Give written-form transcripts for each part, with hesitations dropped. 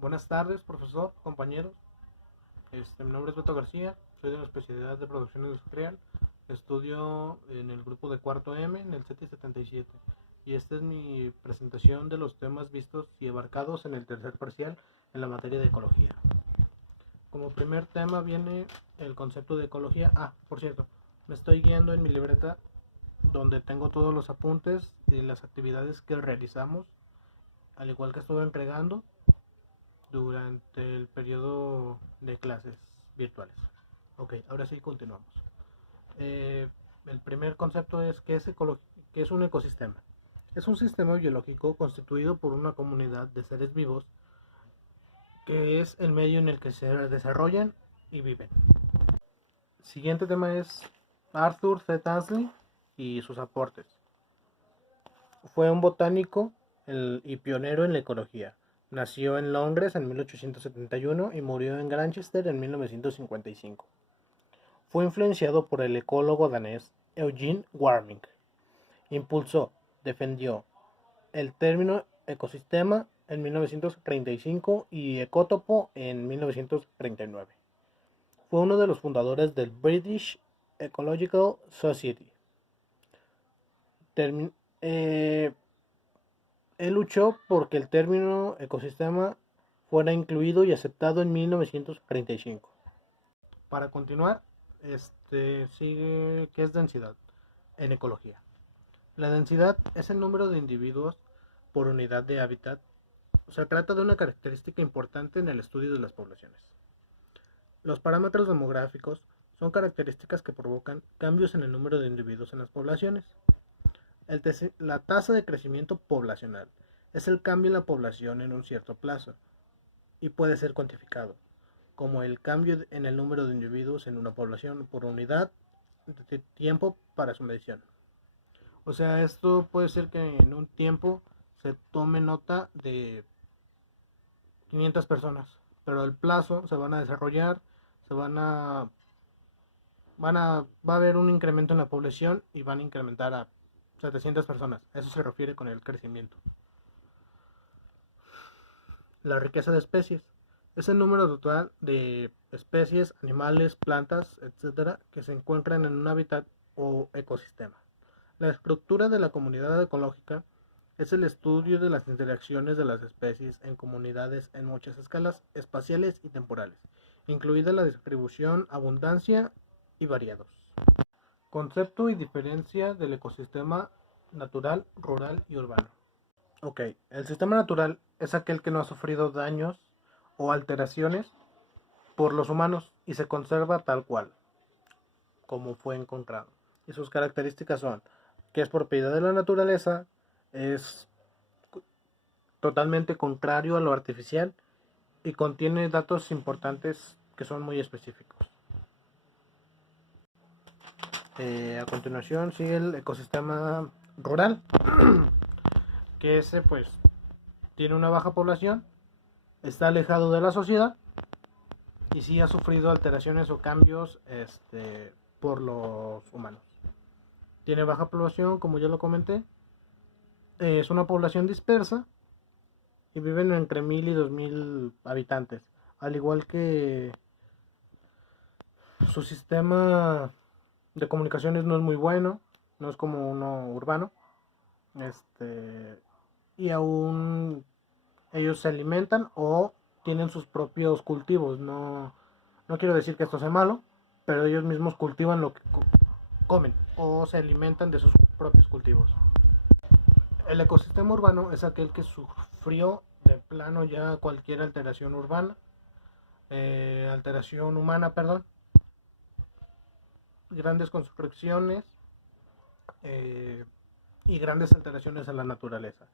Buenas tardes, profesor, compañeros. Mi nombre es Beto García, soy de la especialidad de producción industrial. Estudio en el grupo de cuarto M en el CETI 77. Y esta es mi presentación de los temas vistos y abarcados en el tercer parcial en la materia de ecología. Como primer tema viene el concepto de ecología. Por cierto, me estoy guiando en mi libreta donde tengo todos los apuntes y las actividades que realizamos, al igual que estuve entregando durante el periodo de clases virtuales. Ok, ahora sí continuamos. El primer concepto es ¿qué es un ecosistema? Es un sistema biológico constituido por una comunidad de seres vivos que es el medio en el que se desarrollan y viven. Siguiente tema es Arthur C. Tansley y sus aportes. Fue un botánico y pionero en la ecología. Nació en Londres en 1871 y murió en Grantchester en 1955. Fue influenciado por el ecólogo danés Eugene Warming. Impulsó, defendió el término ecosistema en 1935 y ecótopo en 1939. Fue uno de los fundadores del British Ecological Society. Termin eh, Él luchó porque el término ecosistema fuera incluido y aceptado en 1935. Para continuar, sigue ¿qué es densidad en ecología? La densidad es el número de individuos por unidad de hábitat. Se trata de una característica importante en el estudio de las poblaciones. Los parámetros demográficos son características que provocan cambios en el número de individuos en las poblaciones. La tasa de crecimiento poblacional es el cambio en la población en un cierto plazo y puede ser cuantificado, como el cambio en el número de individuos en una población por unidad de tiempo para su medición. O sea, esto puede ser que en un tiempo se tome nota de 500 personas, pero el plazo se van a desarrollar, se va a haber un incremento en la población y van a incrementar a 700 personas. Eso se refiere con el crecimiento. La riqueza de especies es el número total de especies, animales, plantas, etcétera, que se encuentran en un hábitat o ecosistema. La estructura de la comunidad ecológica es el estudio de las interacciones de las especies en comunidades en muchas escalas espaciales y temporales, incluida la distribución, abundancia y variados. Concepto y diferencia del ecosistema natural, rural y urbano. Ok, el sistema natural es aquel que no ha sufrido daños o alteraciones por los humanos y se conserva tal cual, como fue encontrado. Y sus características son que es propiedad de la naturaleza, es totalmente contrario a lo artificial y contiene datos importantes que son muy específicos. A continuación sigue el ecosistema rural, que ese pues tiene una baja población, está alejado de la sociedad y sí ha sufrido alteraciones o cambios por los humanos. Tiene baja población, como ya lo comenté, es una población dispersa y viven entre 1000 y 2000 habitantes, al igual que su sistema de comunicaciones no es muy bueno, no es como uno urbano, y aún ellos se alimentan o tienen sus propios cultivos. No quiero decir que esto sea malo, pero ellos mismos cultivan lo que comen o se alimentan de sus propios cultivos. El ecosistema urbano es aquel que sufrió de plano ya cualquier alteración urbana, alteración humana, perdón, grandes construcciones y grandes alteraciones a la naturaleza.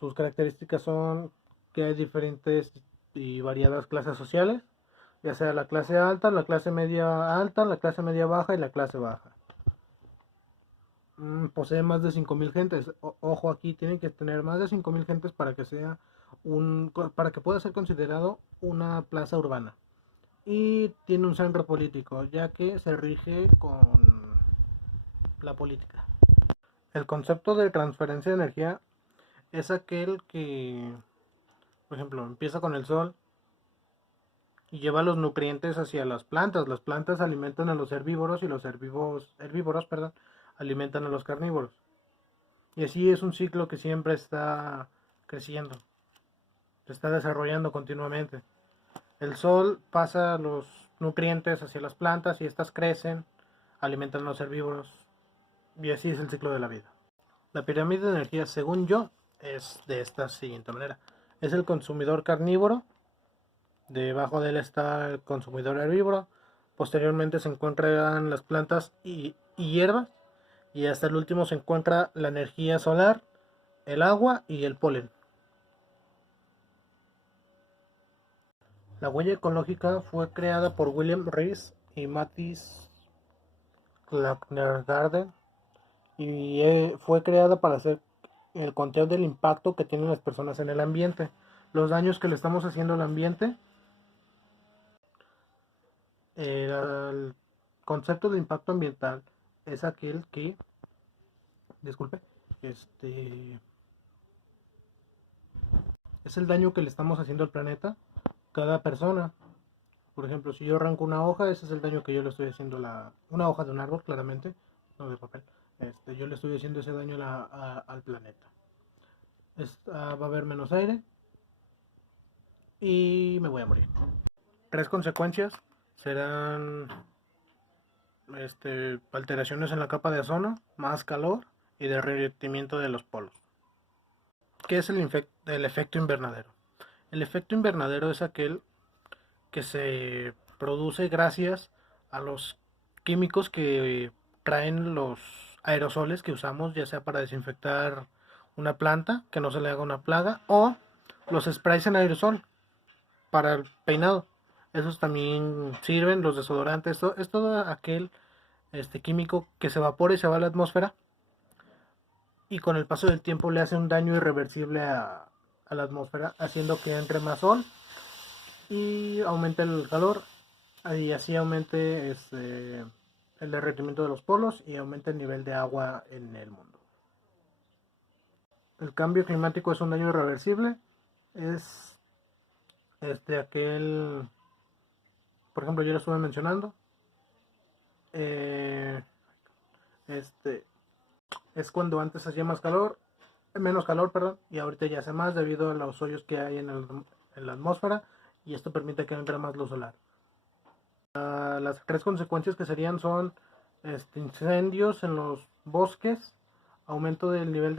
Sus características son que hay diferentes y variadas clases sociales, ya sea la clase alta, la clase media alta, la clase media baja y la clase baja. Posee más de 5000 gentes. Ojo, aquí tiene que tener más de 5000 gentes para que sea para que pueda ser considerado una plaza urbana. Y tiene un centro político, ya que se rige con la política. El concepto de transferencia de energía es aquel que Por ejemplo, empieza con el sol y lleva los nutrientes hacia las plantas. Las plantas alimentan a los herbívoros y los herbívoros, perdón, alimentan a los carnívoros. Y así es un ciclo que siempre está creciendo, se está desarrollando continuamente. El sol pasa los nutrientes hacia las plantas y estas crecen, alimentan a los herbívoros y así es el ciclo de la vida. La pirámide de energía, según yo, es de esta siguiente manera. Es el consumidor carnívoro, debajo de él está el consumidor herbívoro, posteriormente se encuentran las plantas y hierbas, y hasta el último se encuentra la energía solar, el agua y el polen. La huella ecológica fue creada por William Rees y Matthijs Klergaarden y fue creada para hacer el conteo del impacto que tienen las personas en el ambiente, los daños que le estamos haciendo al ambiente. El concepto de impacto ambiental es aquel que, disculpe, es el daño que le estamos haciendo al planeta cada persona. Por ejemplo, si yo arranco una hoja, ese es el daño que yo le estoy haciendo una hoja de un árbol, claramente, no de papel. Yo le estoy haciendo ese daño al planeta. Va a haber menos aire y me voy a morir. Tres consecuencias serán alteraciones en la capa de ozono, más calor y derretimiento de los polos. ¿Qué es el efecto invernadero? El efecto invernadero es aquel que se produce gracias a los químicos que traen los aerosoles que usamos, ya sea para desinfectar una planta, que no se le haga una plaga, o los sprays en aerosol para el peinado. Esos también sirven, los desodorantes, es todo aquel químico que se evapora y se va a la atmósfera y con el paso del tiempo le hace un daño irreversible a la atmósfera, haciendo que entre más sol y aumente el calor y así aumente el derretimiento de los polos y aumente el nivel de agua en el mundo. El cambio climático es un daño irreversible, es aquel, por ejemplo, yo lo estuve mencionando, es cuando antes hacía menos calor, perdón, y ahorita ya hace más debido a los hoyos que hay en la atmósfera y esto permite que entre más luz solar. Las tres consecuencias que serían son incendios en los bosques, aumento del nivel